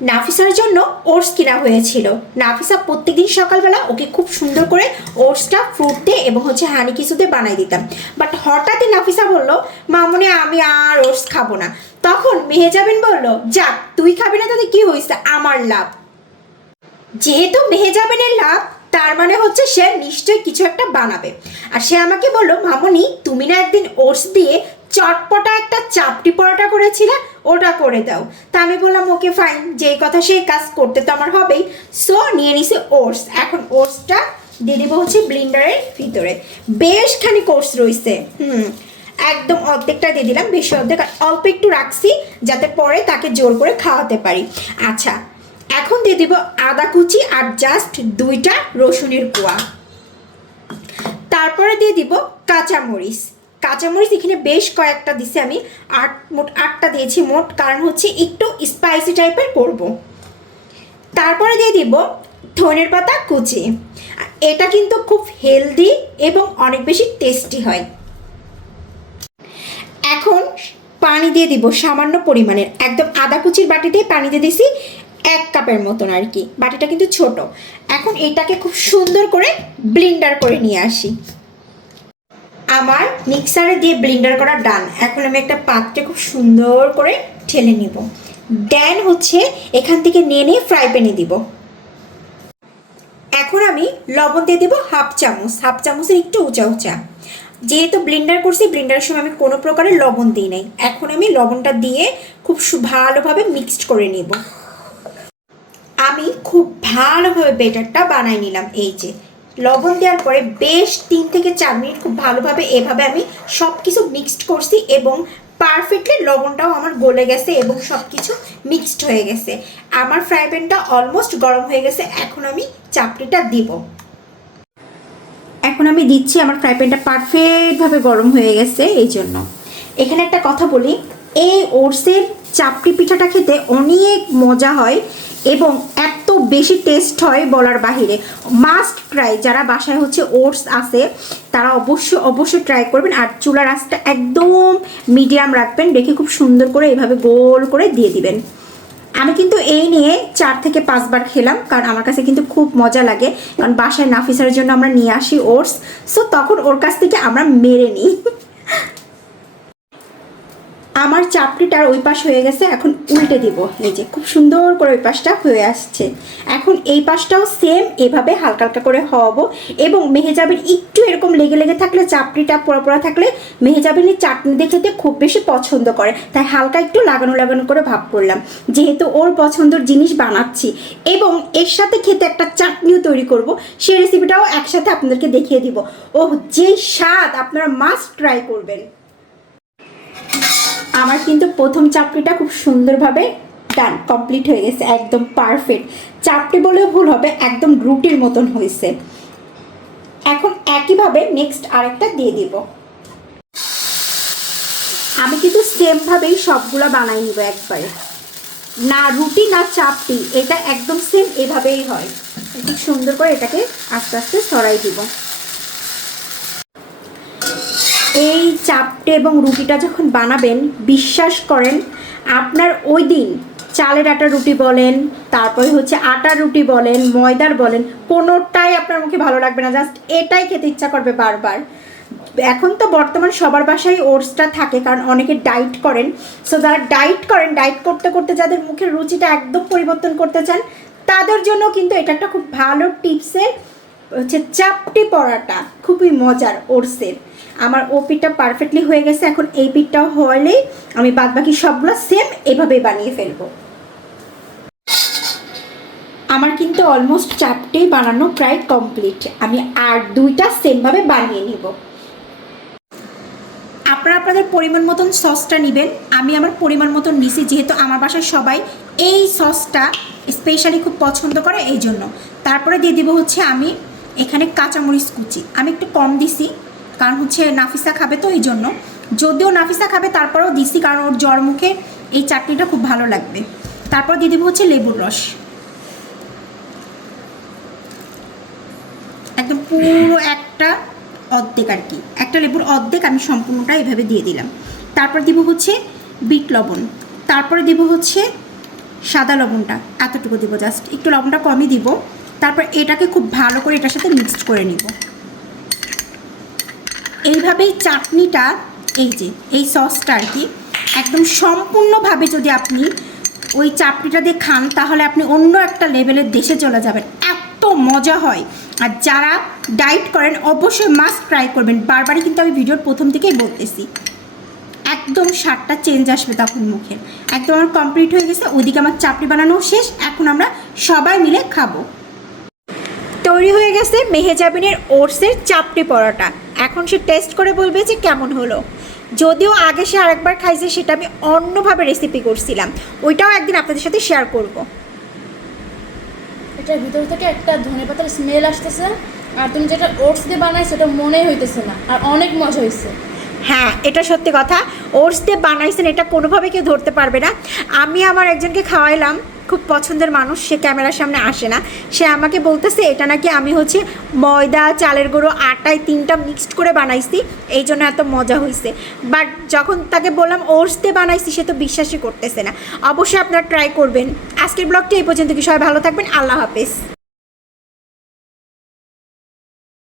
নাফিসার জন্য ওটস কেনা হয়েছিল। নাফিসা প্রত্যেকদিন সকালবেলা ওকে খুব সুন্দর করে ওটসটা ফ্রুট দিয়ে এবং হানি কিছুতে বানাই দিতাম। বাট হঠাৎই নাফিসা বলল, মামুনি আমি আর ওটস খাবো না। তখন মেহেজাবিন বলল, যাক তুই খাবি না তাতে কি হয়েছে, আমার লাভ। যেহেতু মেহেজাবিনের লাভ, তার মানে সে নিশ্চয়ই কিছু একটা বানাবে। আর সে আমাকে বলল, মামুনি তুমি না একদিন ওটস দিয়ে চটপটা একটা চাপটি পরোটা করেছিলে, ওটা করে দাও। তা আমি বললাম ওকে ফাইন, যেই কথা সেই কাজ, করতে তো আমার হবেই। সো নিয়ে নিছি ওটস। এখন ওটসটা দিয়ে দেবো ব্লেন্ডারের ভিতরে। বেশ খানিক ওটস রয়েছে, একদম অর্ধেকটা দিয়ে দিলাম, বেশি অর্ধেক অল্প একটু রাখছি যাতে পরে তাকে জোর করে খাওয়াতে পারি। আচ্ছা, এখন দিয়ে দিব আদা কুচি আর জাস্ট 2টা রসুনের কোয়া। তারপরে দিয়ে দিব কাঁচামরিচ। কাঁচামরিচ এখানে বেশ কয়েকটা দিছি আমি, মোট 8টা দিয়েছি মোট, কারণ একটু স্পাইসি টাইপের করব। তারপরে দিয়ে দিব ধনের পাতা কুচি। এটা কিন্তু খুব হেলদি এবং অনেক বেশি টেস্টি হয়। এখন পানি দিয়ে দিব সামান্য পরিমাণের, একদম আদা কুচির বাটিতে পানি দিয়ে দিছি 1 কাপের মতন আর কি, বাটিটা কিন্তু ছোট। এখন এটাকে খুব সুন্দর করে ব্লেন্ডার করে নিয়ে আসি। আমার মিক্সারে দিয়ে ব্লেন্ডার করা ডান। এখন আমি একটা পাত্রে খুব সুন্দর করে ঢেলে নিব। দেন এখান থেকে নিয়ে ফ্রাই প্যানে দিব। এখন আমি লবণ দিয়ে দেবো হাফ চামচের একটু উঁচা উঁচা। যেহেতু ব্লেন্ডার করছি, ব্লেন্ডারের সময় আমি কোনো প্রকারের লবণ দিই নাই। এখন আমি লবণটা দিয়ে খুব ভালোভাবে মিক্সড করে নিব। আমি খুব ভালোভাবে বেটারটা বানাই নিলাম। এই যে লবণ দেওয়ার পরে বেশ 3 থেকে 4 মিনিট খুব ভালোভাবে এভাবে আমি সব কিছু মিক্সড করছি এবং পারফেক্টলি লবণটাও আমার গলে গেছে এবং সব কিছু মিক্সড হয়ে গেছে। আমার ফ্রাই প্যানটা অলমোস্ট গরম হয়ে গেছে। এখন আমি চাপড়িটা দিব। এখন আমি দিচ্ছি, আমার ফ্রাই প্যানটা পারফেক্টভাবে গরম হয়ে গেছে। এই জন্য এখানে একটা কথা বলি, এই ওটসের চাপড়ি পিঠাটা খেতে অনেক মজা হয় এবং এত বেশি টেস্ট হয় বলার বাহিরে। মাস্ট ট্রাই, যারা বাসায় ওটস আছে তারা অবশ্যই ট্রাই করবেন। আর চুলার আঁচটা একদম মিডিয়াম রাখবেন, রেখে খুব সুন্দর করে এইভাবে গোল করে দিয়ে দিবেন। আমি কিন্তু এই নিয়ে 4 থেকে 5 বার খেলাম, কারণ আমার কাছে কিন্তু খুব মজা লাগে। কারণ বাসায় নাফিসার জন্য আমরা নিয়ে আসি ওটস, সো তখন ওর কাছ থেকে আমরা মেরে নিই। আমার চাপড়িটার ওই পাশ হয়ে গেছে, এখন উল্টে দিব। এই যে খুব সুন্দর করে ওই পাশটা হয়ে আসছে। এখন এই পাশটাও সেম এভাবে হালকা হালকা করে হওয়াবো। এবং মেহেজাবিন একটু এরকম লেগে লেগে থাকলে, চাপড়িটা পোড়া পোড়া থাকলে মেহেজাবিনের চাটনি দিয়ে খেতে খুব বেশি পছন্দ করে, তাই হালকা একটু লাগানো লাগানো করে ভাব করলাম, যেহেতু ওর পছন্দের জিনিস বানাচ্ছি এবং এর সাথে খেতে একটা চাটনিও তৈরি করব। সেই রেসিপিটাও একসাথে আপনাদেরকে দেখিয়ে দিব। ওহ, যে স্বাদ, আপনারা মাস্ট ট্রাই করবেন। আমার কিন্তু প্রথম চাপড়িটা খুব সুন্দরভাবে ডান কমপ্লিট হয়ে গেছে, একদম পারফেক্ট। চাপড়ি বলেও ভুল হবে, একদম রুটির মতন হয়েছে। এখন একইভাবে নেক্সট আরেকটা দিয়ে দিব। আমি কিন্তু সেমভাবেই সবগুলো বানাই নিব একবারে, না রুটি না চাপড়ি, এটা একদম সেম এভাবেই হয়। খুব সুন্দর করে এটাকে আস্তে আস্তে সরাই দিব। এই চাপটে এবং রুটিটা যখন বানাবেন, বিশ্বাস করেন আপনার ওই দিন চালের আটার রুটি বলেন, তারপরে আটার রুটি বলেন, ময়দার বলেন, কোনোটাই আপনার মুখে ভালো লাগবে না। জাস্ট এটাই খেতে ইচ্ছা করবে বারবার। এখন তো বর্তমান সবার বাসায় ওটসটা থাকে, কারণ অনেকে ডায়েট করেন। সো যারা ডায়েট করেন, ডায়েট করতে করতে যাদের মুখের রুচিটা একদম পরিবর্তন করতে চান, তাদের জন্য কিন্তু এটা একটা খুব ভালো টিপসের চাপটি পরাটা, খুবই মজার ওটসের। আমার ও পিঠটা পারফেক্টলি হয়ে গেছে। এখন এই পিঠটাও হলেই আমি বাদবাকি সবগুলো সেম এভাবে বানিয়ে ফেলবো। আমার কিন্তু অলমোস্ট চাপটি বানানো প্রায় কমপ্লিট। আমি আর 2টা সেমভাবে বানিয়ে নিব। আপনারা আপনাদের পরিমাণ মতন সসটা নেবেন। আমি আমার পরিমাণ মতন নিছি, যেহেতু আমার বাসায় সবাই এই সসটা স্পেশালি খুব পছন্দ করে, এই জন্য। তারপরে দিয়ে দিব আমি এখানে কাঁচামরিচ কুচি। আমি একটু কম দিছি, কারণ নাফিসা খাবে তো, এই জন্য। যদিও নাফিসা খাবে তারপরেও দিছি, কারণ ওর জ্বর মুখে এই চাটনিটা খুব ভালো লাগবে। তারপর দিয়ে দেবো লেবুর রস, একদম পুরো একটা অর্ধেক আর কি, একটা লেবুর অর্ধেক আমি সম্পূর্ণটা এভাবে দিয়ে দিলাম। তারপর দিব বিট লবণ, তারপরে দেব সাদা লবণটা এতটুকু দিব, জাস্ট একটু লবণটা কমই দিব। তারপর এটাকে খুব ভালো করে এটার সাথে মিক্সড করে নিব। এইভাবেই চাটনিটা, এই যে এই সসটা আর কি, একদম সম্পূর্ণভাবে যদি আপনি ওই চাটনিটা দিয়ে খান তাহলে আপনি অন্য একটা লেভেলের দেশে চলে যাবেন, এত মজা হয়। আর যারা ডায়েট করেন অবশ্যই মাস্ট ট্রাই করবেন, বারবারই কিন্তু আমি ভিডিওর প্রথম থেকেই বলতেছি। একদম স্বাদটা চেঞ্জ আসবে তখন মুখে। একদম আমার কমপ্লিট হয়ে গেছে, ওইদিকে আমার চাটনি বানানো শেষ, এখন আমরা সবাই মিলে খাবো। তৈরি হয়ে গেছে মেহেজাবিনের ওটসের চাপড়ি পরোটা। এখন সে টেস্ট করে বলবে যে কেমন হলো। যদিও আগে সে আরেকবার খাইছে, সেটা আমি অন্যভাবে রেসিপি করছিলাম, ওইটাও একদিন আপনাদের সাথে শেয়ার করব। এটার ভিতর থেকে একটা ধনেপাতার স্মেল আসতেছে, আর তুমি যেটা ওটস দিয়ে বানাইছো সেটা মনেই হইতেছে না, আর অনেক মজা হয়েছে। হ্যাঁ, এটা সত্যি কথা, ওটস দিয়ে বানাইছেন এটা কোনোভাবে কেউ ধরতে পারবে না। আমি আমার একজনকে খাওয়াইলাম, খুব পছন্দের মানুষ, সে ক্যামেরার সামনে আসে না, সে আমাকে বলতেছে এটা নাকি আমি হচ্ছে ময়দা, চালের গুঁড়ো, আটায় 3টা মিক্সড করে বানাইছি, এই জন্য এত মজা হয়েছে। বাট যখন তাকে বললাম ওটস দিয়ে বানাইছি, সে তো বিশ্বাসই করতেছে না। অবশ্যই আপনারা ট্রাই করবেন। আজকের ব্লগটি এই পর্যন্ত, কি সবাই ভালো থাকবেন, আল্লাহ হাফেজ।